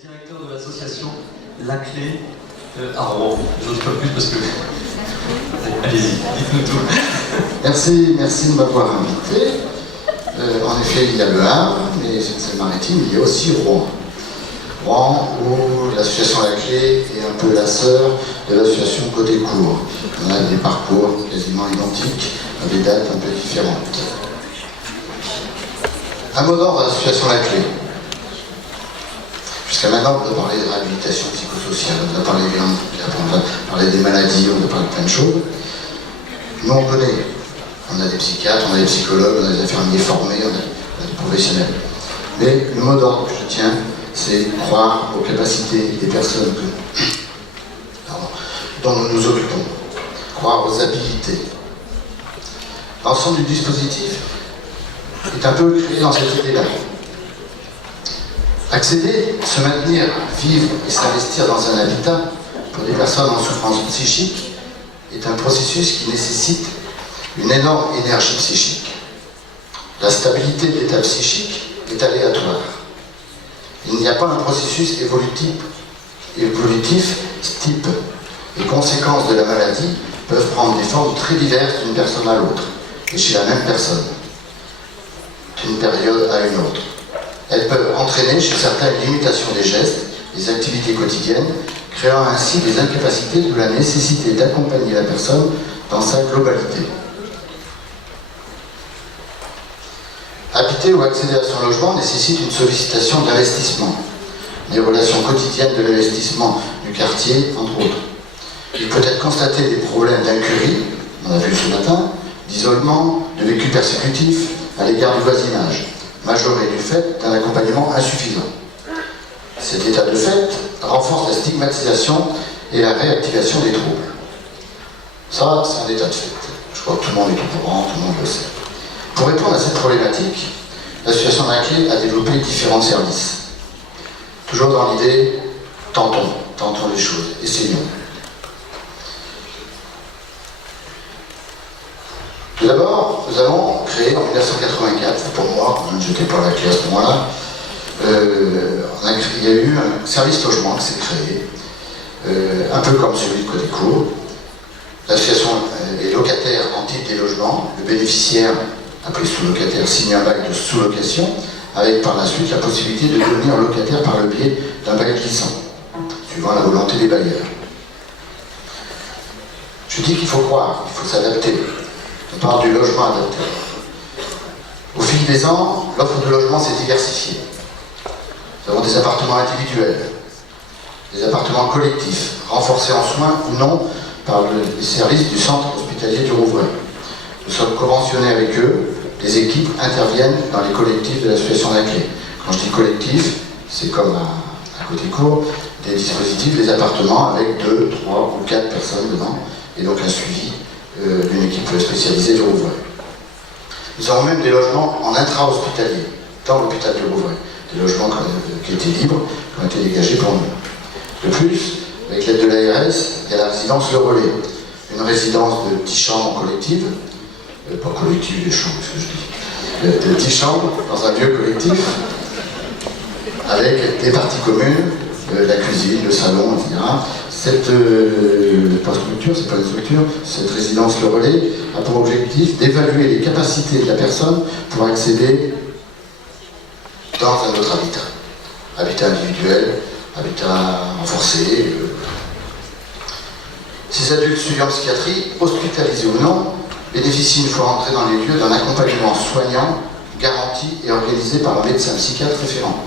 directeur de l'association La Clé à Rouen. Je n'ose pas plus parce que... Allez-y, dites-nous tout. Merci de m'avoir invité. En effet, il y a Le Havre, mais Seine-Maritime, il y a aussi Rouen. Rouen, où l'association La Clé est un peu la sœur de l'association Côté Court. On a des parcours quasiment identiques, à des dates un peu différentes. Un mot d'ordre à l'association La Clé. Jusqu'à maintenant, on a parlé de réhabilitation psychosociale, on a parlé des handicap, on a parlé des maladies, on a parlé de plein de choses. Nous, on connaît. On a des psychiatres, on a des psychologues, on a des infirmiers formés, on a des professionnels. Mais le mot d'ordre que je tiens, c'est croire aux capacités des personnes dont nous nous occupons. Croire aux habilités. L'ensemble du dispositif est un peu créé dans cette idée-là. Accéder, se maintenir, vivre et s'investir dans un habitat pour des personnes en souffrance psychique est un processus qui nécessite une énorme énergie psychique. La stabilité de l'état psychique est aléatoire. Il n'y a pas un processus évolutif type. Les conséquences de la maladie peuvent prendre des formes très diverses d'une personne à l'autre, et chez la même personne, d'une période à une autre. Elles peuvent entraîner chez certains une limitation des gestes, des activités quotidiennes, créant ainsi des incapacités ou la nécessité d'accompagner la personne dans sa globalité. Habiter ou accéder à son logement nécessite une sollicitation d'investissement, des relations quotidiennes de l'investissement du quartier, entre autres. Il peut être constaté des problèmes d'incurie, on a vu ce matin, d'isolement, de vécu persécutif à l'égard du voisinage, majoré du fait d'un accompagnement insuffisant. Cet état de fait renforce la stigmatisation et la réactivation des troubles. Ça, c'est un état de fait. Je crois que tout le monde est au courant, tout le monde le sait. Pour répondre à cette problématique, l'association La Clé a développé différents services. Toujours dans l'idée, tentons les choses, essayons. Tout d'abord, nous avons créé en 1984, pour moi, je n'étais pas à La Clé à ce moment-là, il y a eu un service logement qui s'est créé, un peu comme celui de Côté Court. L'association est locataire en titre des logements, le bénéficiaire, appelé sous-locataire, signe un bail de sous-location, avec par la suite la possibilité de devenir locataire par le biais d'un bail glissant, suivant la volonté des bailleurs. Je dis qu'il faut croire, il faut s'adapter. On parle du logement adapté. Au fil des ans, l'offre de logement s'est diversifiée. Nous avons des appartements individuels, des appartements collectifs, renforcés en soins ou non par les services du centre hospitalier du Rouvray. Nous sommes conventionnés avec eux, les équipes interviennent dans les collectifs de l'association La Clé. Quand je dis collectif, c'est comme à Côté Court, des dispositifs, des appartements avec 2, 3 ou 4 personnes dedans, et donc un suivi d'une équipe spécialisée du Rouvray. Nous avons même des logements en intra-hospitalier, dans l'hôpital du Rouvray. Des logements qui étaient libres, qui ont été dégagés pour nous. De plus, avec l'aide de l'ARS, il y a la résidence Le Relais, une résidence de 10 chambres collectives, pas collectives, les chambres, ce que je dis, de 10 chambres dans un lieu collectif, avec des parties communes, la cuisine, le salon, etc. Cette structure, c'est pas une structure, cette résidence Le Relais a pour objectif d'évaluer les capacités de la personne pour accéder dans un autre habitat. Habitat individuel, habitat renforcé. Ces adultes suivis en psychiatrie, hospitalisés ou non, bénéficient une fois entrés dans les lieux d'un accompagnement soignant, garanti et organisé par un médecin psychiatre référent.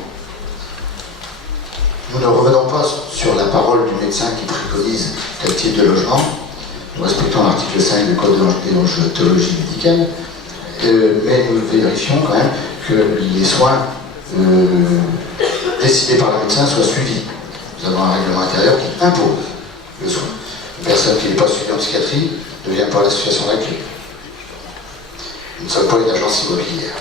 Nous ne revenons pas sur la parole du médecin qui préconise tel type de logement. Nous respectons l'article 5 du Code de déontologie médicale, mais nous vérifions quand même que les soins décidés par le médecin soient suivis. Nous avons un règlement intérieur qui impose le soin. Une personne qui n'est pas suivie en psychiatrie ne vient pas à l'association La Clé. Nous ne sommes pas une agence immobilière.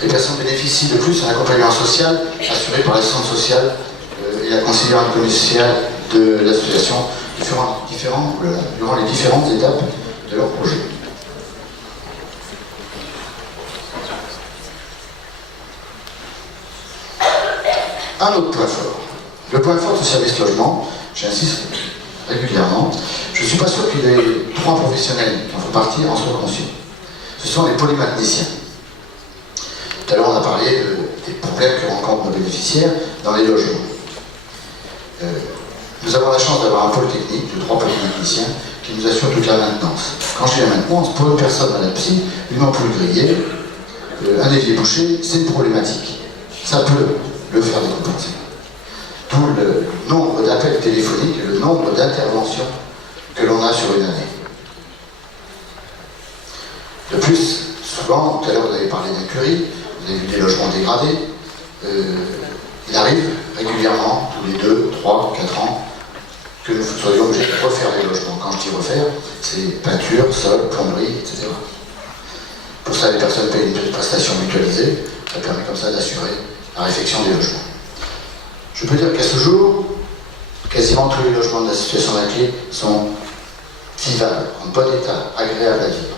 Les personnes bénéficient de plus d'un accompagnement social assuré par l'assistante sociale et la conseillère commerciale de l'association durant les différentes étapes de leur projet. Un autre point fort. Le point fort du service logement, j'insiste régulièrement, je ne suis pas sûr qu'il y ait 3 professionnels qui en font partie en soient conscients. Ce sont les polymathématiciens. Tout à l'heure, on a parlé des problèmes que rencontrent nos bénéficiaires dans les logements. Nous avons la chance d'avoir un pôle technique de 3 polymathématiciens qui nous assure toute la maintenance. Quand je dis la maintenance, pour une personne à la psy, une ampoule grillée, un évier bouché, c'est une problématique. Ça peut le faire décompenser. D'où le nombre d'appels téléphoniques et le nombre d'interventions que l'on a sur une année. De plus, souvent, tout à l'heure vous avez parlé d'incurie, vous avez vu des logements dégradés, il arrive régulièrement, tous les 2, 3, 4 ans, que nous soyons obligés de refaire les logements. Quand je dis refaire, c'est peinture, sol, plomberie, etc. Pour ça, les personnes payent une prestation mutualisée, ça permet comme ça d'assurer la réfection des logements. Je peux dire qu'à ce jour, quasiment tous les logements de la situation d'accueil sont vivables, en bon état, agréables à vivre.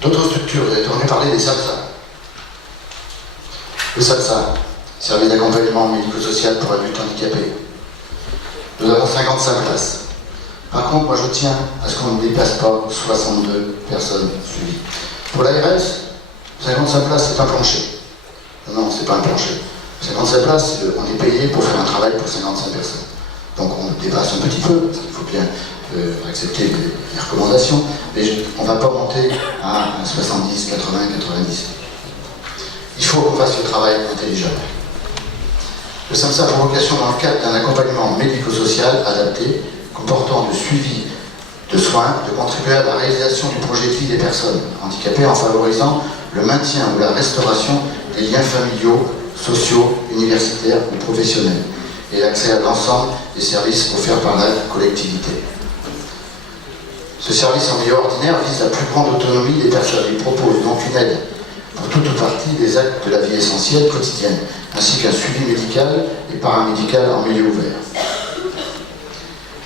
D'autres structures, vous avez entendu parler des SAMSA. Le SAMSA, service d'accompagnement médico-social pour adultes handicapés. Nous avons 55 places. Par contre, moi je tiens à ce qu'on ne dépasse pas 62 personnes suivies. Pour l'ARS, 55 places, c'est un plancher. Non, c'est pas un plancher. 55 places, on est payé pour faire un travail pour 55 personnes. Donc on dépasse un petit peu, parce qu'il faut bien accepter les recommandations, mais on ne va pas monter à 70, 80, 90. Il faut qu'on fasse le travail intelligemment. Le SAMSA a pour vocation, dans le cadre d'un accompagnement médico-social adapté, comportant de suivi de soins, de contribuer à la réalisation du projet de vie des personnes handicapées en favorisant le maintien ou la restauration des liens familiaux, sociaux, universitaires ou professionnels et l'accès à l'ensemble des services offerts par la collectivité. Ce service en milieu ordinaire vise la plus grande autonomie des personnes. Il propose donc une aide pour toute ou partie des actes de la vie essentielle quotidienne, ainsi qu'un suivi médical et paramédical en milieu ouvert.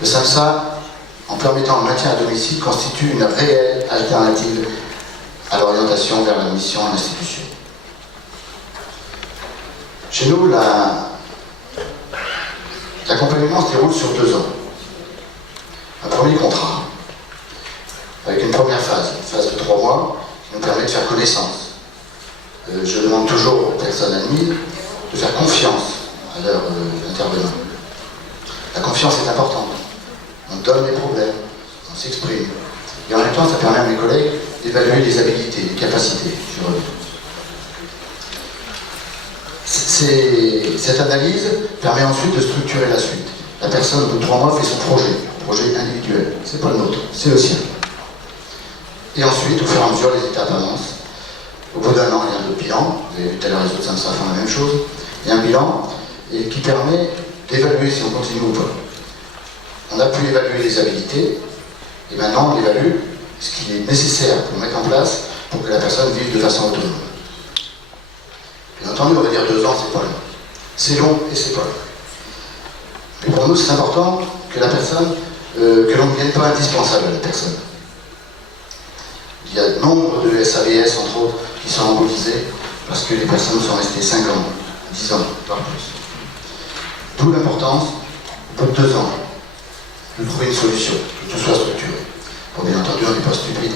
Le SAMSA, en permettant le maintien à domicile, constitue une réelle alternative à l'orientation vers la mission en institution. Chez nous, l'accompagnement se déroule sur 2 ans. Un premier contrat, avec une première phase, une phase de 3 mois, qui nous permet de faire connaissance. Je demande toujours aux personnes admises de faire confiance à leur intervenant. La confiance est importante. On donne des problèmes, on s'exprime. Et en même temps, ça permet à mes collègues d'évaluer les habilités, les capacités sur eux. Cette analyse permet ensuite de structurer la suite. La personne, au bout de 3 mois, fait son projet individuel. C'est pas le nôtre, c'est le sien. Et ensuite, au fur et à mesure, les étapes avancent. Au bout d'un an, il y a un autre bilan. Vous avez vu tout à l'heure, les autres SAMSA font la même chose. Il y a un bilan qui permet d'évaluer si on continue ou pas. On a pu évaluer les habilités, et maintenant on évalue ce qui est nécessaire pour mettre en place pour que la personne vive de façon autonome. Bien entendu, on va dire 2 ans, c'est pas long. C'est long et c'est pas long. Mais pour nous, c'est important que la personne, que l'on ne devienne pas indispensable à la personne. Il y a nombre de SAVS, entre autres, qui sont embolisés parce que les personnes sont restées 5 ans, 10 ans, voire plus. D'où l'importance, au bout de 2 ans, de trouver une solution, que tout soit structuré. Bon, bien entendu, on n'est pas stupide.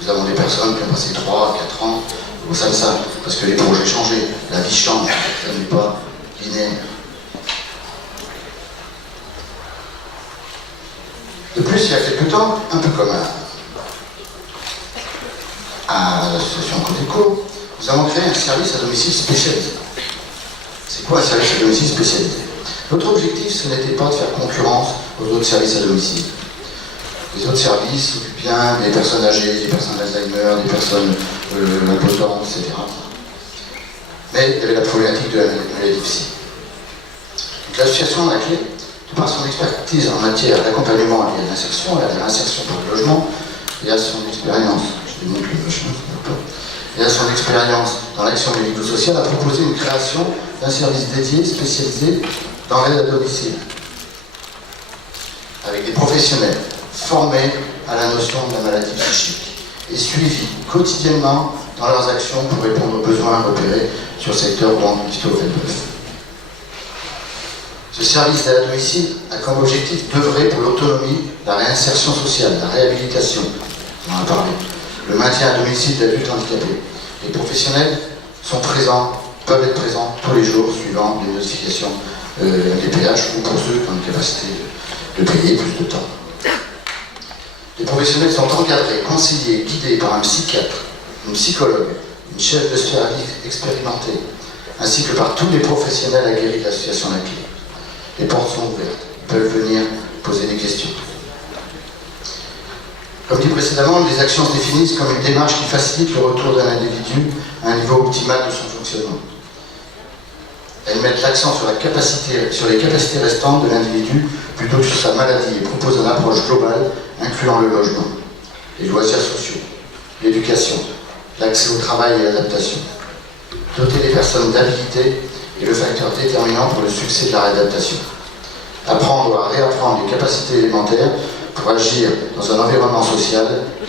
Nous avons des personnes qui ont passé 3, 4 ans au SAMSA, parce que les projets changent, la vie change, ça n'est pas linéaire. De plus, il y a quelque temps, un peu comme à l'association Codeco, nous avons créé un service à domicile spécialisé. C'est quoi un service à domicile spécialisé? Notre objectif, ce n'était pas de faire concurrence aux autres services à domicile. Les autres services s'occupent bien des personnes âgées, des personnes d'Alzheimer, des personnes imposantes, etc. Mais il y avait la problématique de la maladie psy. L'association a clé, de par son expertise en matière d'accompagnement et d'insertion, et à l'insertion pour le logement, et à son expérience, je démontre le machin, et à son expérience dans l'action médico-sociale, a proposé une création d'un service dédié, spécialisé dans l'aide à domicile, avec des professionnels formés à la notion de la maladie psychique et suivis quotidiennement dans leurs actions pour répondre aux besoins repérés sur le secteur banque, Pisto, Elbeuf. Ce service d'aide à domicile a comme objectif d'œuvrer pour l'autonomie, la réinsertion sociale, la réhabilitation, on en a parlé, le maintien à domicile d'adultes handicapés. Les professionnels sont présents, peuvent être présents tous les jours suivant les notifications des PH ou pour ceux qui ont une capacité de payer plus de temps. Les professionnels sont encadrés, conseillés, guidés par un psychiatre, une psychologue, une chef de service expérimentée, ainsi que par tous les professionnels aguerris de l'association La Clé. Les portes sont ouvertes, ils peuvent venir poser des questions. Comme dit précédemment, les actions se définissent comme une démarche qui facilite le retour d'un individu à un niveau optimal de son fonctionnement. Elles mettent l'accent sur les capacités restantes de l'individu plutôt que sur sa maladie et proposent une approche globale incluant le logement, les loisirs sociaux, l'éducation, l'accès au travail et l'adaptation. Doter les personnes d'habilité est le facteur déterminant pour le succès de la réadaptation. Apprendre à réapprendre les capacités élémentaires pour agir dans un environnement social,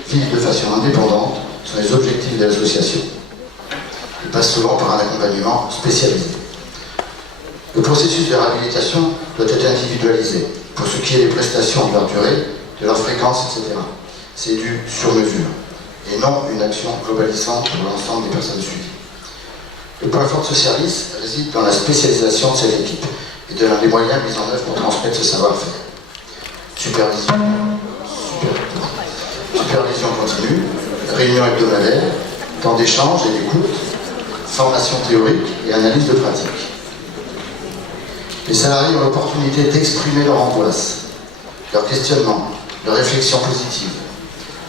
vivre de façon indépendante, sont les objectifs de l'association. Ils passent souvent par un accompagnement spécialisé. Le processus de réhabilitation doit être individualisé pour ce qui est des prestations de leur durée, de leur fréquence, etc. C'est du sur-mesure et non une action globalisante pour l'ensemble des personnes suivies. Le point fort de ce service réside dans la spécialisation de ces équipes et dans les moyens mis en œuvre pour transmettre ce savoir-faire. Supervision continue, réunions hebdomadaires, temps d'échange et d'écoute, formation théorique et analyse de pratique. Les salariés ont l'opportunité d'exprimer leur angoisse, leur questionnement, leur réflexion positive,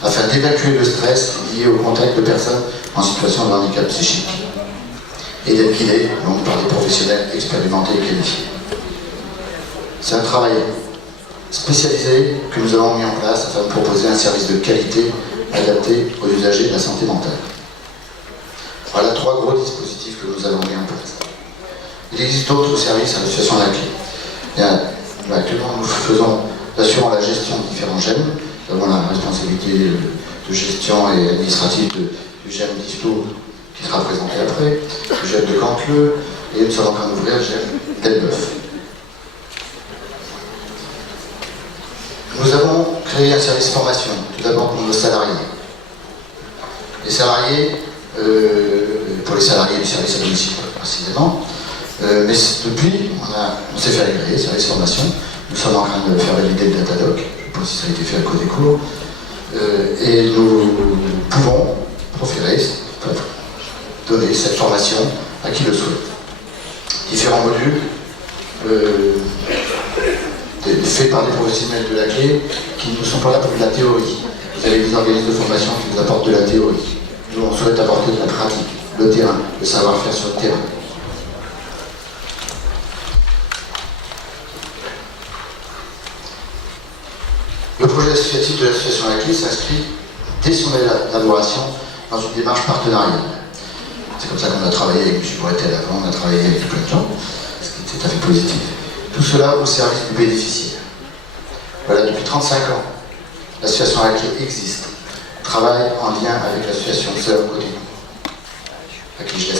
afin d'évacuer le stress lié au contact de personnes en situation de handicap psychique et d'être guidés donc par des professionnels expérimentés et qualifiés. C'est un travail spécialisé que nous avons mis en place afin de proposer un service de qualité adapté aux usagers de la santé mentale. Voilà 3 gros dispositifs que nous avons mis en place. Il existe d'autres services à l'association La Clé. Actuellement, nous assurons la gestion de différents GEM. Nous avons la responsabilité de gestion et administrative du GEM d'Isto, qui sera présenté après, le GEM de Cantleux, et nous sommes en train d'ouvrir le GEM d'Elbeuf. Nous avons créé un service formation, tout d'abord pour nos salariés. Les salariés, pour les salariés du service à domicile précisément, mais depuis, on s'est fait agréer, service formation. Nous sommes en train de faire valider le Datadoc, je ne sais pas si ça a été fait à cause des cours, et nous pouvons proférer, donner cette formation à qui le souhaite. Différents modules faits par des professionnels de La Clé qui ne sont pas là pour de la théorie. Vous avez des organismes de formation qui vous apportent de la théorie. Nous, on souhaite apporter de la pratique, le terrain, le savoir-faire sur le terrain. Le projet associatif de l'association La Clé s'inscrit dès son élaboration dans une démarche partenariale. C'est comme ça qu'on a travaillé avec M. Boitel avant, on a travaillé avec plein de gens, ce qui est tout à fait positif. Tout cela au service du bénéficiaire. Voilà, depuis 35 ans, l'association La Clé existe, travaille en lien avec l'association Sœurs Côté, à qui je laisse